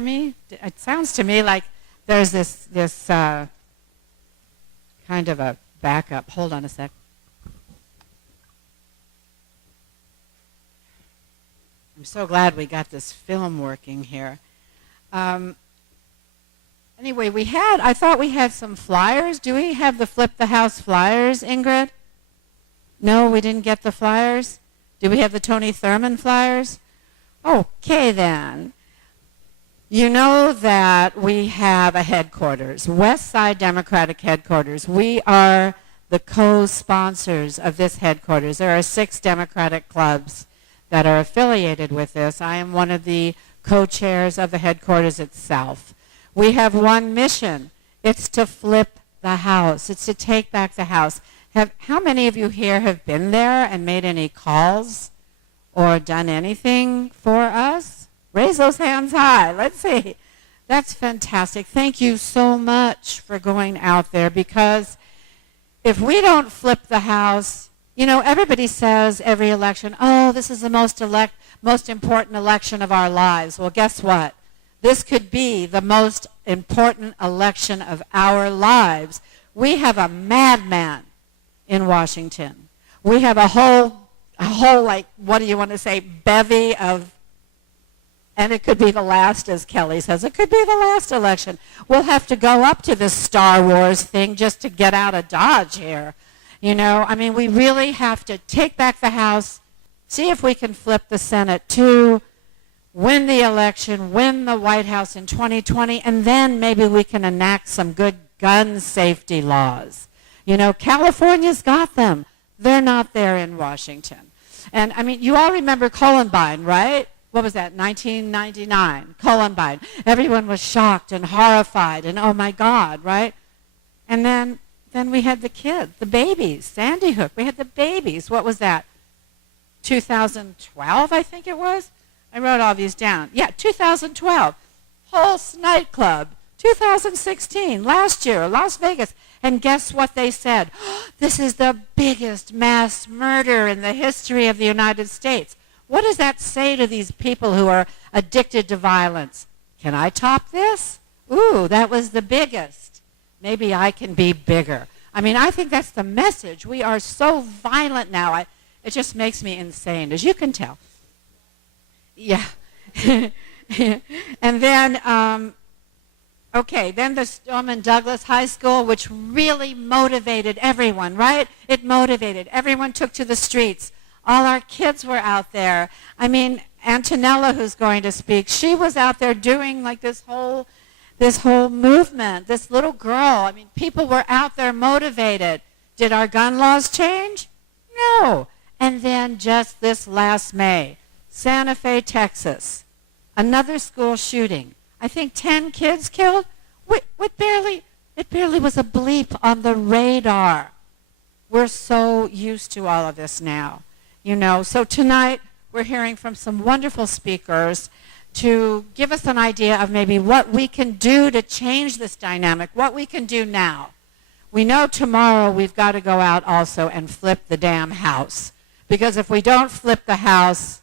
hear me? It sounds to me like there's this kind of a backup. Hold on a sec. I'm so glad we got this film working here. Anyway, I thought we had some flyers. Do we have the Flip the House flyers, Ingrid? No, we didn't get the flyers? Do we have the Tony Thurman flyers? Okay, then. You know that we have a headquarters, West Side Democratic Headquarters. We are the co-sponsors of this headquarters. There are 6 Democratic clubs that are affiliated with this. I am one of the co-chairs of the headquarters itself. We have one mission. It's to flip the house. It's to take back the house. How many of you here have been there and made any calls or done anything for us? Raise those hands high. Let's see. That's fantastic. Thank you so much for going out there, because if we don't flip the house, you know, everybody says every election, oh, this is the most important election of our lives. Well, guess what? This could be the most important election of our lives. We have a madman in Washington. We have a whole like, what do you want to say, bevy of, and it could be the last, as Kelly says. It could be the last election. We'll have to go up to this Star Wars thing just to get out of Dodge here. You know, I mean, we really have to take back the House, see if we can flip the Senate too, win the election, win the White House in 2020, and then maybe we can enact some good gun safety laws. You know, California's got them. They're not there in Washington. And, I mean, you all remember Columbine, right? What was that, 1999, Columbine. Everyone was shocked and horrified and, oh, my God, right? And then we had the kids, the babies, Sandy Hook. We had the babies. What was that, 2012, I think it was? I wrote all these down. Yeah, 2012. Pulse nightclub, 2016, last year, Las Vegas. And guess what they said? Oh, this is the biggest mass murder in the history of the United States. What does that say to these people who are addicted to violence? Can I top this? Ooh, that was the biggest. Maybe I can be bigger. I mean, I think that's the message. We are so violent now. It just makes me insane, as you can tell. Yeah. And then, okay, then the Stoneman Douglas High School, which really motivated everyone, right? It motivated. Everyone took to the streets. All our kids were out there. I mean, Antonella, who's going to speak, she was out there doing like this whole movement, this little girl. I mean, people were out there motivated. Did our gun laws change? No. And then just this last May, Santa Fe, Texas, another school shooting. I think 10 kids killed. It barely was a bleep on the radar. We're so used to all of this now, you know. So tonight we're hearing from some wonderful speakers to give us an idea of maybe what we can do to change this dynamic, what we can do now. We know tomorrow we've got to go out also and flip the damn house, because if we don't flip the house,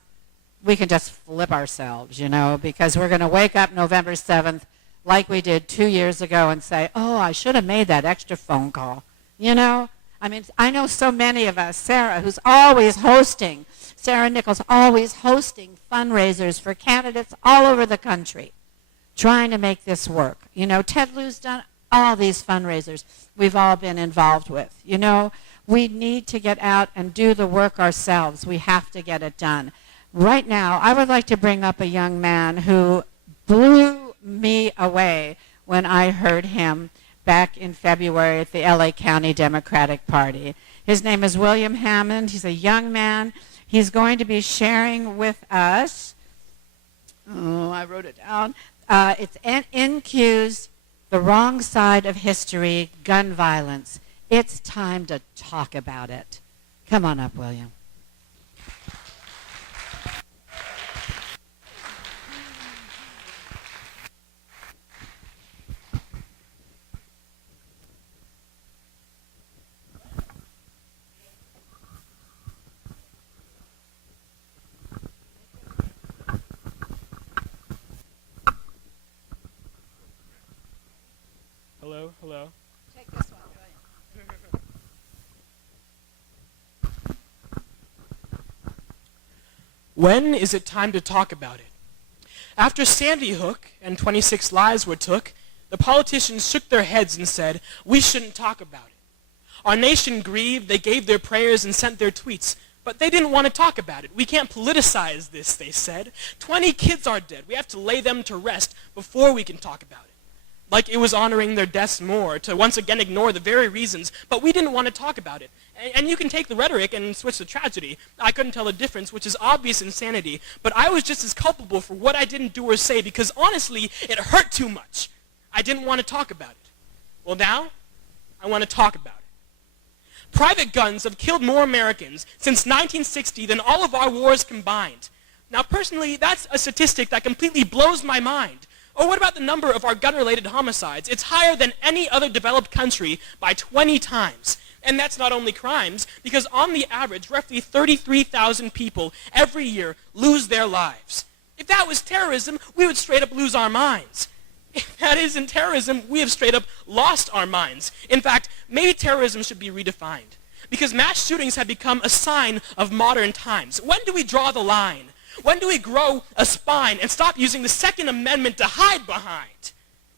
we can just flip ourselves, you know, because we're going to wake up November 7th like we did 2 years ago and say, oh, I should have made that extra phone call, you know. I mean, I know so many of us, Sarah, who's always hosting, Sarah Nichols, always hosting fundraisers for candidates all over the country, trying to make this work. You know, Ted Lieu's done all these fundraisers we've all been involved with. You know, we need to get out and do the work ourselves. We have to get it done. Right now, I would like to bring up a young man who blew me away when I heard him back in February at the LA County Democratic Party. His name is William Hammond. He's a young man. He's going to be sharing with us, oh, I wrote it down. It's NQ's The Wrong Side of History, Gun Violence. It's time to talk about it. Come on up, William. Hello. Take this one, William. When is it time to talk about it? After Sandy Hook and 26 lives were took, the politicians shook their heads and said, we shouldn't talk about it. Our nation grieved, they gave their prayers and sent their tweets, but they didn't want to talk about it. We can't politicize this, they said. 20 kids are dead. We have to lay them to rest before we can talk about it. Like it was honoring their deaths more, to once again ignore the very reasons, but we didn't want to talk about it. And you can take the rhetoric and switch the tragedy. I couldn't tell the difference, which is obvious insanity, but I was just as culpable for what I didn't do or say because honestly, it hurt too much. I didn't want to talk about it. Well now, I want to talk about it. Private guns have killed more Americans since 1960 than all of our wars combined. Now personally, that's a statistic that completely blows my mind. Or what about the number of our gun-related homicides? It's higher than any other developed country by 20 times. And that's not only crimes, because on the average, roughly 33,000 people every year lose their lives. If that was terrorism, we would straight up lose our minds. If that isn't terrorism, we have straight up lost our minds. In fact, maybe terrorism should be redefined. Because mass shootings have become a sign of modern times. When do we draw the line? When do we grow a spine and stop using the Second Amendment to hide behind?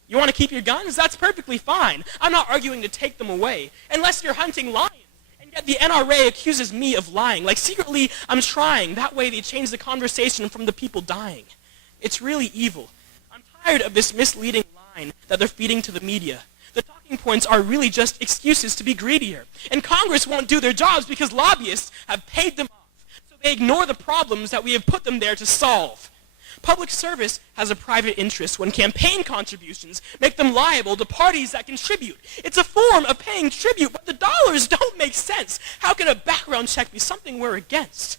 You want to keep your guns? That's perfectly fine. I'm not arguing to take them away, unless you're hunting lions. And yet the NRA accuses me of lying. Like secretly, I'm trying. That way they change the conversation from the people dying. It's really evil. I'm tired of this misleading line that they're feeding to the media. The talking points are really just excuses to be greedier. And Congress won't do their jobs because lobbyists have paid them off. So they ignore the problems that we have put them there to solve. Public service has a private interest when campaign contributions make them liable to parties that contribute. It's a form of paying tribute, but the dollars don't make sense. How can a background check be something we're against?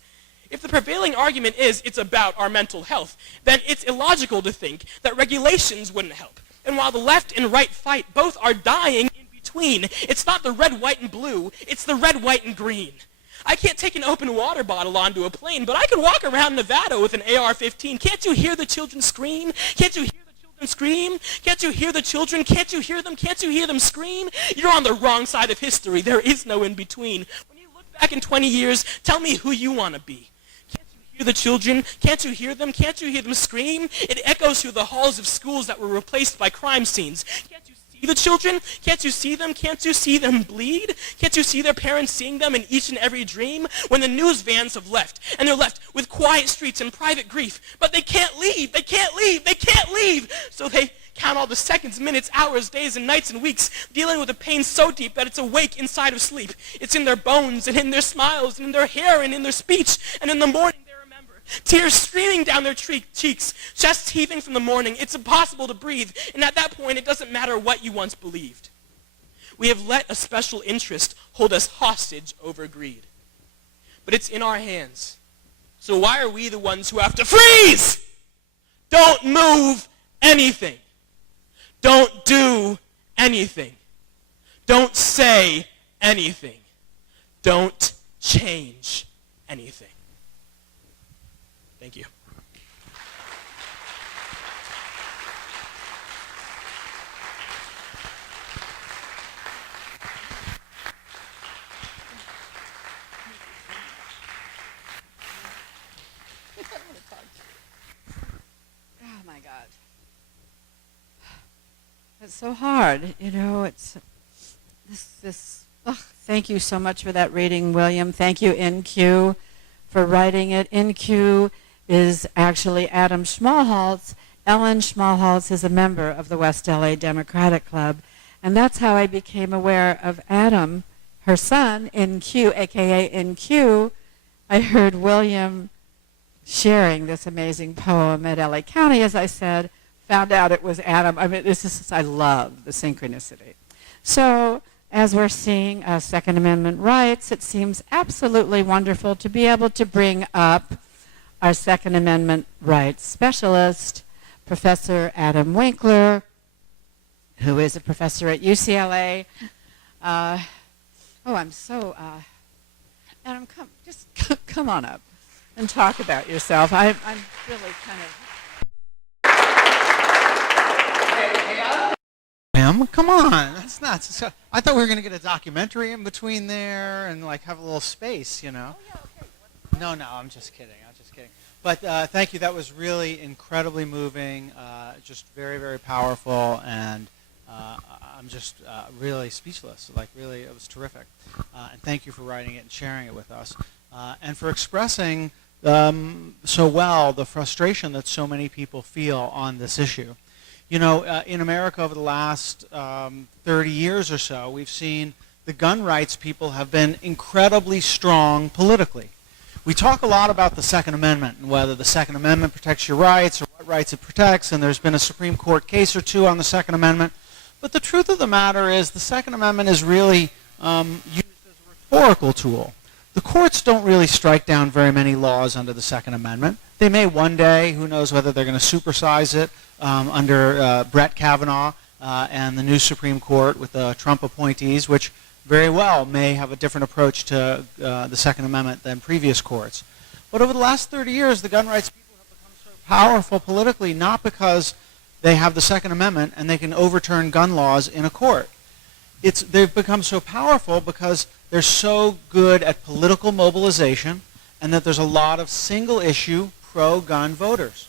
If the prevailing argument is it's about our mental health, then it's illogical to think that regulations wouldn't help. And while the left and right fight, both are dying in between. It's not the red, white, and blue, it's the red, white, and green. I can't take an open water bottle onto a plane, but I can walk around Nevada with an AR-15. Can't you hear the children scream? Can't you hear the children scream? Can't you hear the children? Can't you hear them? Can't you hear them scream? You're on the wrong side of history. There is no in-between. When you look back in 20 years, tell me who you want to be. Can't you hear the children? Can't you hear them? Can't you hear them scream? It echoes through the halls of schools that were replaced by crime scenes. Can't you see the children? Can't you see them? Can't you see them bleed? Can't you see their parents seeing them in each and every dream? When the news vans have left, and they're left with quiet streets and private grief, but they can't leave, they can't leave, they can't leave! So they count all the seconds, minutes, hours, days, and nights and weeks, dealing with a pain so deep that it's awake inside of sleep. It's in their bones, and in their smiles, and in their hair, and in their speech, and in the morning they remember. Tears streaming down their cheeks, chests heaving from the morning. It's impossible to breathe, and at that point, it doesn't matter what you once believed. We have let a special interest hold us hostage over greed. But it's in our hands. So why are we the ones who have to freeze? Don't move anything. Don't do anything. Don't say anything. Don't change anything. Thank you. Oh my God. It's so hard, you know, it's thank you so much for that reading, William. Thank you, NQ, for writing it. NQ is actually Adam Schmalholz. Ellen Schmalholz is a member of the West LA Democratic Club. And that's how I became aware of Adam, her son, NQ, a.k.a. NQ. I heard William sharing this amazing poem at LA County, as I said, found out it was Adam. I mean, I love the synchronicity. So as we're seeing Second Amendment rights, it seems absolutely wonderful to be able to bring up our Second Amendment rights specialist, Professor Adam Winkler, who is a professor at UCLA. Adam, come on up and talk about yourself. I'm really kind of... him. Come on, that's not. So, I thought we were going to get a documentary in between there and like have a little space, you know. Oh, yeah, okay. No, I'm just kidding. But thank you. That was really incredibly moving, just very, very powerful, and I'm just really speechless. Like, really, it was terrific. And thank you for writing it and sharing it with us, and for expressing so well the frustration that so many people feel on this issue. You know, in America over the last 30 years or so, we've seen the gun rights people have been incredibly strong politically. We talk a lot about the Second Amendment and whether the Second Amendment protects your rights or what rights it protects, and there's been a Supreme Court case or two on the Second Amendment. But the truth of the matter is the Second Amendment is really used as a rhetorical tool. The courts don't really strike down very many laws under the Second Amendment. They may one day. Who knows whether they're going to supersize it under Brett Kavanaugh and the new Supreme Court with the Trump appointees, which very well may have a different approach to the Second Amendment than previous courts. But over the last 30 years, the gun rights people have become so powerful politically, not because they have the Second Amendment and they can overturn gun laws in a court. They've become so powerful because they're so good at political mobilization, and that there's a lot of single-issue pro-gun voters,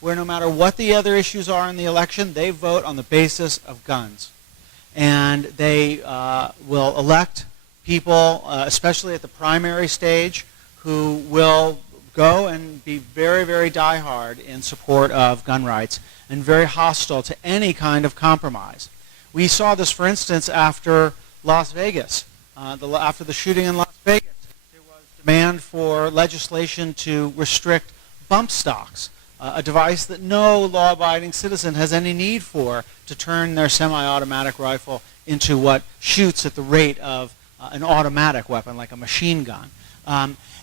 where no matter what the other issues are in the election, they vote on the basis of guns. And they will elect people, especially at the primary stage, who will go and be very, very diehard in support of gun rights and very hostile to any kind of compromise. We saw this, for instance, after Las Vegas. After the shooting in Las Vegas, there was demand for legislation to restrict bump stocks, a device that no law-abiding citizen has any need for to turn their semi-automatic rifle into what shoots at the rate of an automatic weapon, like a machine gun.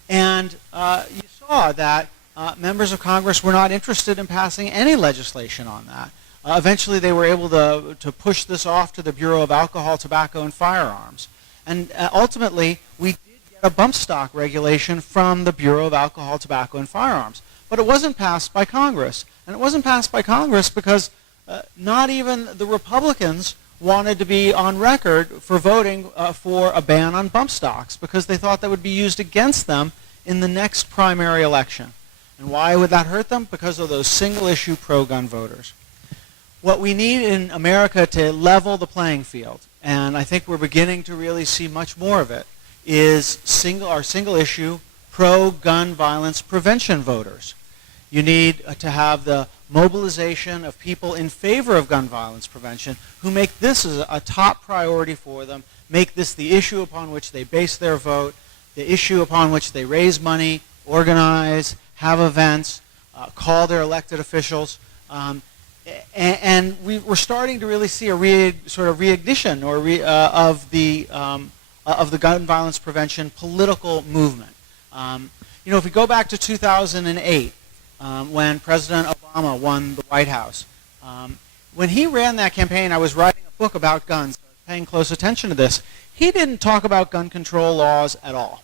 And you saw that members of Congress were not interested in passing any legislation on that. Eventually, they were able to push this off to the Bureau of Alcohol, Tobacco, and Firearms. And ultimately, we did get a bump stock regulation from the Bureau of Alcohol, Tobacco, and Firearms. But it wasn't passed by Congress. And it wasn't passed by Congress because not even the Republicans wanted to be on record for voting for a ban on bump stocks, because they thought that would be used against them in the next primary election. And why would that hurt them? Because of those single-issue pro-gun voters. What we need in America to level the playing field, and I think we're beginning to really see much more of it, is our single-issue pro-gun violence prevention voters. You need to have the mobilization of people in favor of gun violence prevention who make this as a top priority for them, make this the issue upon which they base their vote, the issue upon which they raise money, organize, have events, call their elected officials. And we're starting to really see a reignition of the gun violence prevention political movement. If we go back to 2008, when President Obama won the White House, when he ran that campaign, I was writing a book about guns, so I was paying close attention to this. He didn't talk about gun control laws at all,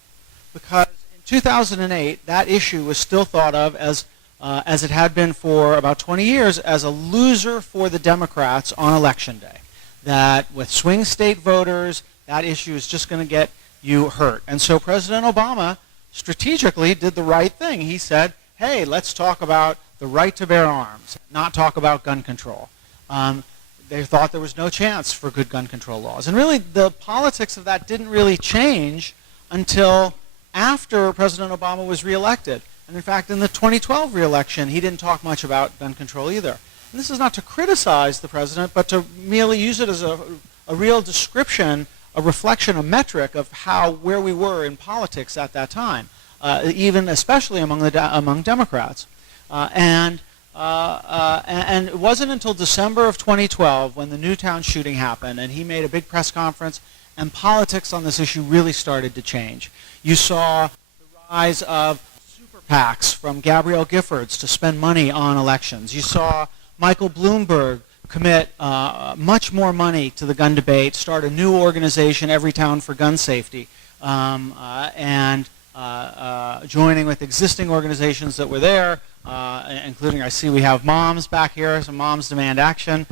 because in 2008, that issue was still thought of as it had been for about 20 years, as a loser for the Democrats on Election Day. That with swing state voters, that issue is just going to get you hurt. And so President Obama strategically did the right thing. He said, hey, let's talk about the right to bear arms, not talk about gun control. They thought there was no chance for good gun control laws. And really, the politics of that didn't really change until after President Obama was reelected. And in fact, in the 2012 reelection, he didn't talk much about gun control either. And this is not to criticize the president, but to merely use it as a real description, a reflection, a metric of where we were in politics at that time, even especially among Democrats. And it wasn't until December of 2012 when the Newtown shooting happened, and he made a big press conference, and politics on this issue really started to change. You saw the rise of PACs from Gabrielle Giffords to spend money on elections. You saw Michael Bloomberg commit much more money to the gun debate, start a new organization, Everytown for Gun Safety, and joining with existing organizations that were there, including I see we have moms back here, some Moms Demand Action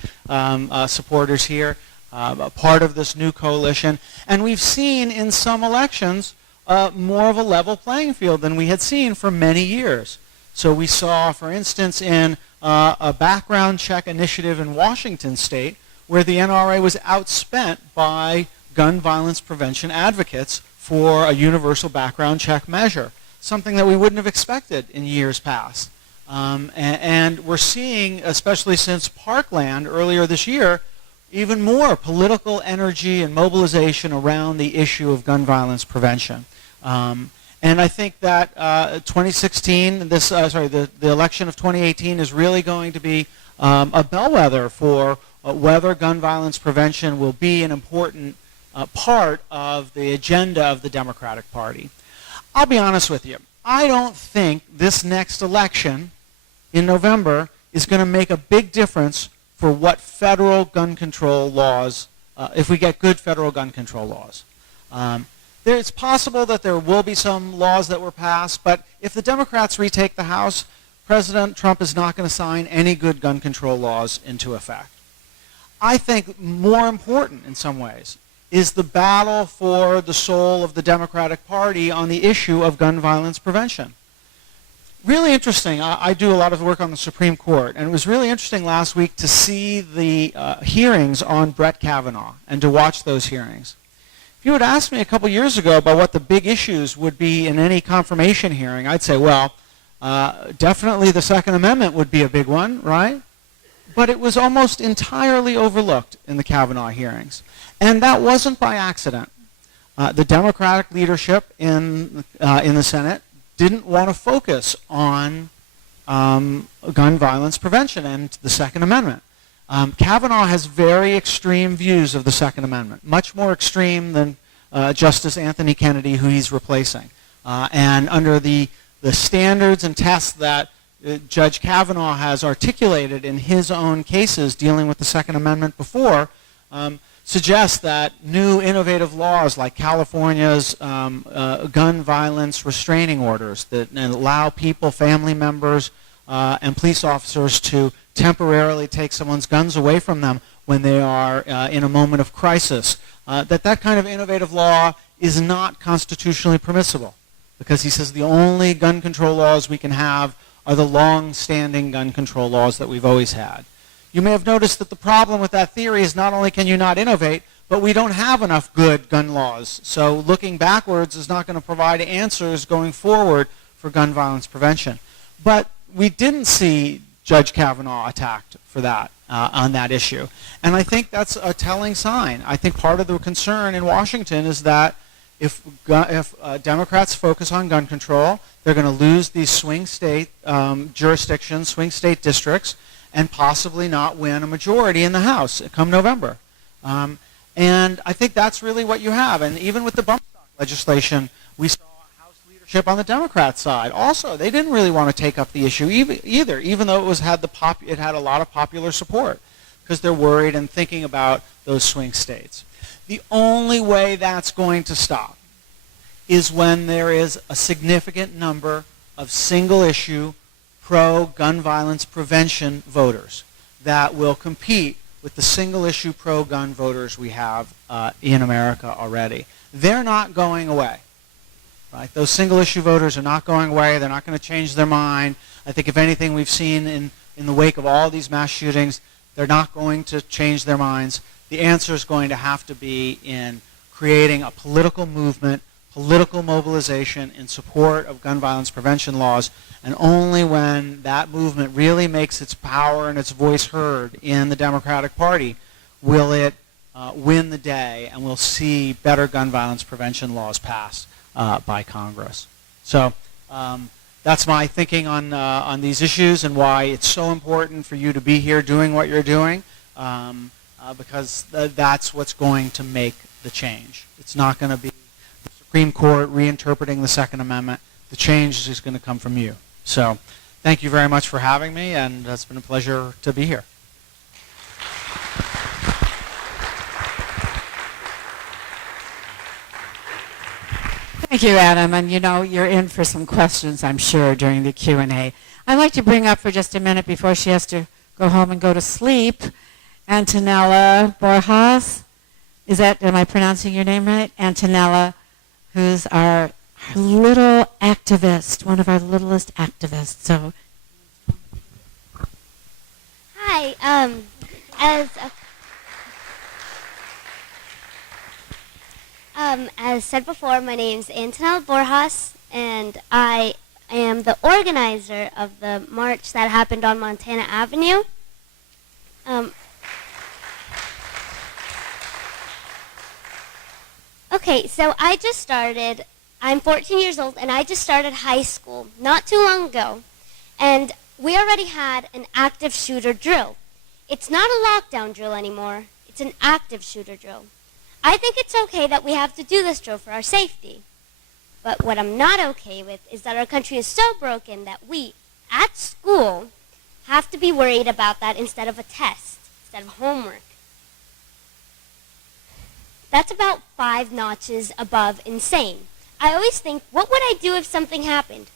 supporters here, part of this new coalition. And we've seen in some elections more of a level playing field than we had seen for many years. So we saw, for instance, in a background check initiative in Washington state where the NRA was outspent by gun violence prevention advocates for a universal background check measure, something that we wouldn't have expected in years past. And we're seeing, especially since Parkland earlier this year, even more political energy and mobilization around the issue of gun violence prevention. And I think that 2016, the election of 2018 is really going to be a bellwether for whether gun violence prevention will be an important part of the agenda of the Democratic Party. I'll be honest with you. I don't think this next election in November is going to make a big difference for what federal gun control laws, if we get good federal gun control laws. It's possible that there will be some laws that were passed, but if the Democrats retake the House, President Trump is not going to sign any good gun control laws into effect. I think more important in some ways is the battle for the soul of the Democratic Party on the issue of gun violence prevention. Really interesting. I do a lot of work on the Supreme Court, and it was really interesting last week to see the hearings on Brett Kavanaugh and to watch those hearings. If you had asked me a couple years ago about what the big issues would be in any confirmation hearing, I'd say, well, definitely the Second Amendment would be a big one, right? But it was almost entirely overlooked in the Kavanaugh hearings. And that wasn't by accident. The Democratic leadership in the Senate didn't want to focus on gun violence prevention and the Second Amendment. Kavanaugh has very extreme views of the Second Amendment, much more extreme than Justice Anthony Kennedy, who he's replacing. And under the standards and tests that Judge Kavanaugh has articulated in his own cases dealing with the Second Amendment before, suggests that new innovative laws like California's gun violence restraining orders that allow people, family members, and police officers to temporarily take someone's guns away from them when they are in a moment of crisis, that kind of innovative law is not constitutionally permissible, because he says the only gun control laws we can have are the long-standing gun control laws that we've always had. You may have noticed that the problem with that theory is not only can you not innovate, but we don't have enough good gun laws. So looking backwards is not going to provide answers going forward for gun violence prevention. But we didn't see Judge Kavanaugh attacked for that, on that issue. And I think that's a telling sign. I think part of the concern in Washington is that if Democrats focus on gun control, they're going to lose these swing state jurisdictions, swing state districts, and possibly not win a majority in the House come November. And I think that's really what you have. And even with the bump stock legislation, we saw House leadership on the Democrat side. Also, they didn't really want to take up the issue either, even though it had a lot of popular support, because they're worried and thinking about those swing states. The only way that's going to stop is when there is a significant number of single-issue pro-gun violence prevention voters that will compete with the single-issue pro-gun voters we have in America already. They're not going away. Right? Those single-issue voters are not going away. They're not going to change their mind. I think if anything we've seen in the wake of all these mass shootings, they're not going to change their minds. The answer is going to have to be in creating a political movement, political mobilization in support of gun violence prevention laws, and only when that movement really makes its power and its voice heard in the Democratic Party will it win the day, and we'll see better gun violence prevention laws passed by Congress. So that's my thinking on these issues and why it's so important for you to be here doing what you're doing, because that's what's going to make the change. It's not going to be the Supreme Court reinterpreting the Second Amendment. The change is going to come from you. So thank you very much for having me, and it's been a pleasure to be here. Thank you, Adam. And you know, you're in for some questions, I'm sure, during the Q&A. I'd like to bring up for just a minute before she has to go home and go to sleep, Antonella Borjas. Am I pronouncing your name right? Antonella, who's our little activist, one of our littlest activists. So, hi. As said before, my name's Antonella Borjas, and I am the organizer of the march that happened on Montana Avenue. Okay, so I'm 14 years old, and I just started high school not too long ago, and we already had an active shooter drill. It's not a lockdown drill anymore, it's an active shooter drill. I think it's okay that we have to do this drill for our safety. But what I'm not okay with is that our country is so broken that we, at school, have to be worried about that instead of a test, instead of homework. That's about 5 notches above insane. I always think, what would I do if something happened?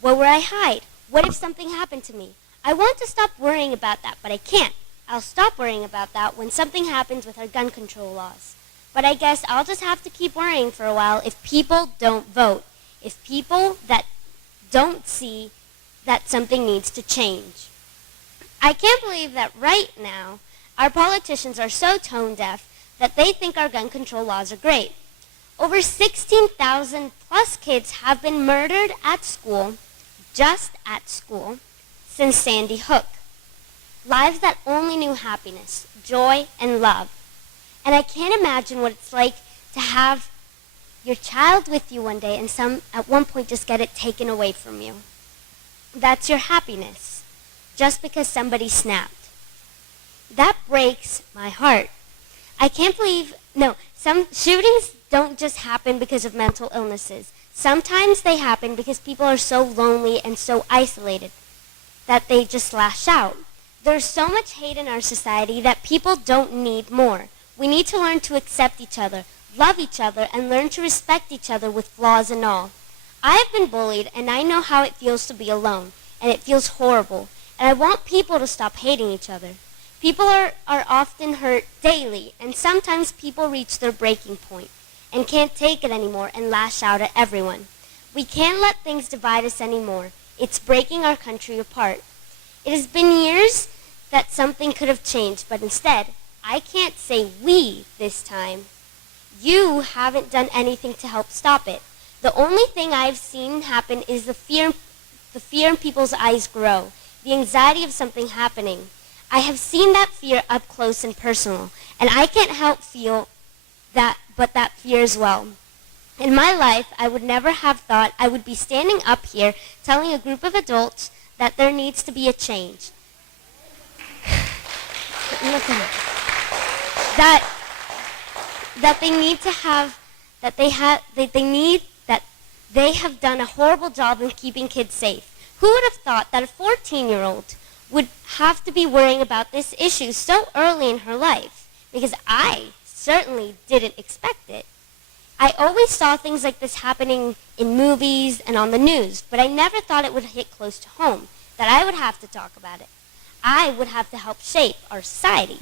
Where would I hide? What if something happened to me? I want to stop worrying about that, but I can't. I'll stop worrying about that when something happens with our gun control laws. But I guess I'll just have to keep worrying for a while if people don't vote, if people that don't see that something needs to change. I can't believe that right now our politicians are so tone deaf that they think our gun control laws are great. Over 16,000 plus kids have been murdered at school, just at school, since Sandy Hook. Lives that only knew happiness, joy, and love. And I can't imagine what it's like to have your child with you one day and at one point just get it taken away from you. That's your happiness, just because somebody snapped. That breaks my heart. I can't believe, some shootings don't just happen because of mental illnesses. Sometimes they happen because people are so lonely and so isolated that they just lash out. There's so much hate in our society that people don't need more. We need to learn to accept each other, love each other, and learn to respect each other with flaws and all. I have been bullied, and I know how it feels to be alone, and it feels horrible. And I want people to stop hating each other. People are often hurt daily, and sometimes people reach their breaking point and can't take it anymore and lash out at everyone. We can't let things divide us anymore. It's breaking our country apart. It has been years that something could have changed, but instead, I can't say we this time. You haven't done anything to help stop it. The only thing I've seen happen is the fear in people's eyes grow, the anxiety of something happening. I have seen that fear up close and personal, and I can't help feel that fear as well. In my life, I would never have thought I would be standing up here telling a group of adults that there needs to be a change. They have done a horrible job in keeping kids safe. Who would have thought that a 14-year-old would have to be worrying about this issue so early in her life? Because I certainly didn't expect it. I always saw things like this happening in movies and on the news, but I never thought it would hit close to home, that I would have to talk about it. I would have to help shape our society.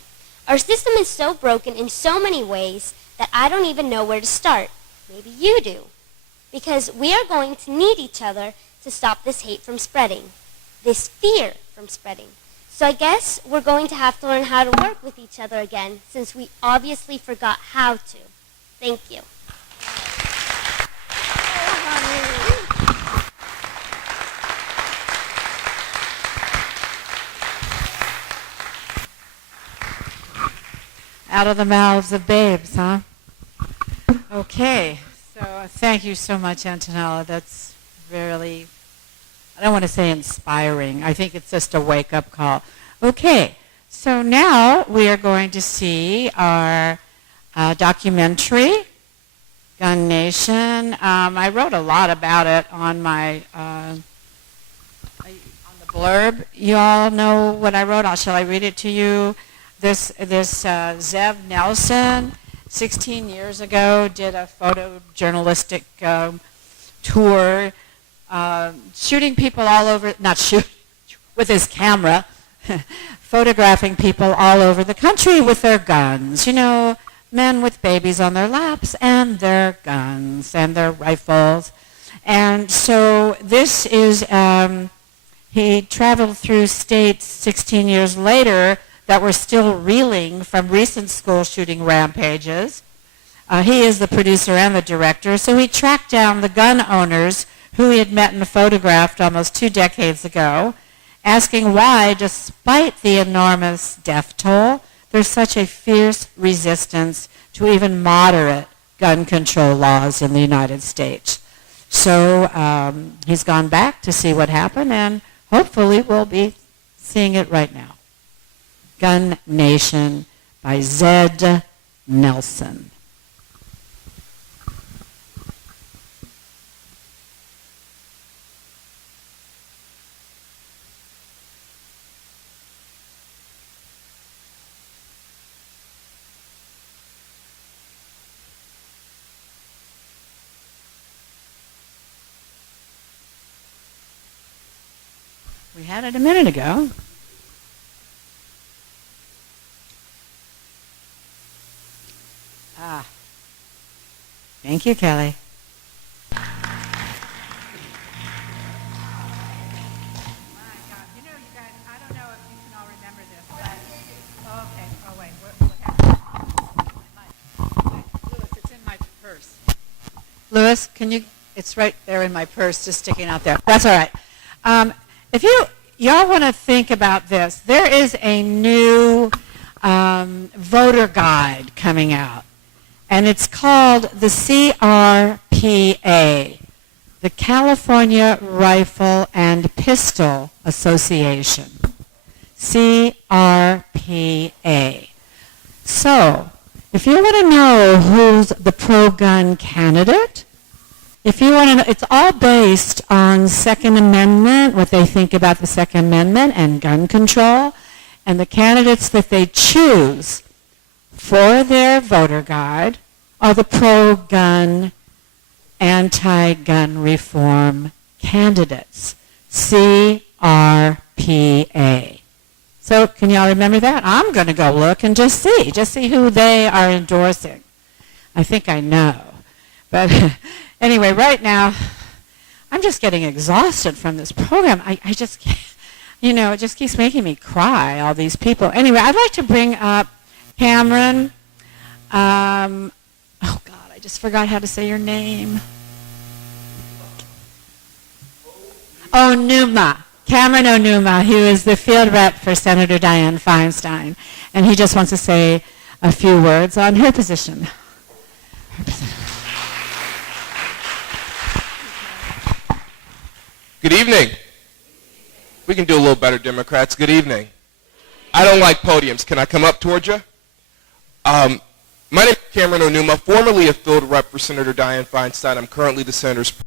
Our system is so broken in so many ways that I don't even know where to start. Maybe you do. Because we are going to need each other to stop this hate from spreading, this fear from spreading. So I guess we're going to have to learn how to work with each other again, since we obviously forgot how to. Thank you. Out of the mouths of babes, huh? Okay, so thank you so much, Antonella. That's really, I don't want to say inspiring. I think it's just a wake-up call. Okay, so now we are going to see our documentary, Gun Nation. I wrote a lot about it on my on the blurb. You all know what I wrote. Shall I read it to you? This Zev Nelson, 16 years ago, did a photojournalistic tour, shooting people all over, not shoot, with his camera, photographing people all over the country with their guns. You know, men with babies on their laps and their guns and their rifles. And so this is, he traveled through states 16 years later that were still reeling from recent school shooting rampages. He is the producer and the director, so he tracked down the gun owners who he had met and photographed almost 2 decades ago, asking why, despite the enormous death toll, there's such a fierce resistance to even moderate gun control laws in the United States. So he's gone back to see what happened, and hopefully we'll be seeing it right now. Gun Nation by Zed Nelson. We had it a minute ago. Thank you, Kelly. My God. You know, you guys, I don't know if you can all remember this, but, okay. Oh, wait. What happened? Louis, it's in my purse. Louis, can you, it's right there in my purse, just sticking out there. That's all right. If y'all want to think about this, there is a new voter guide coming out, and it's called the CRPA, the California Rifle and Pistol Association. CRPA. So, if you want to know who's the pro-gun candidate, if you want to know, it's all based on Second Amendment, what they think about the Second Amendment and gun control, and the candidates that they choose for their voter guide are the pro-gun, anti-gun reform candidates. CRPA. So can y'all remember that? I'm going to go look and just see who they are endorsing. I think I know. But anyway, right now, I'm just getting exhausted from this program. I just can't, you know, it just keeps making me cry, all these people. Anyway, I'd like to bring up Cameron. Oh, God, I just forgot how to say your name. Onuma. Cameron Onuma, who is the field rep for Senator Dianne Feinstein. And he just wants to say a few words on her position. Good evening. We can do a little better, Democrats. Good evening. I don't like podiums. Can I come up towards you? My name is Cameron Onuma, formerly a field rep for Senator Dianne Feinstein. I'm currently the senator's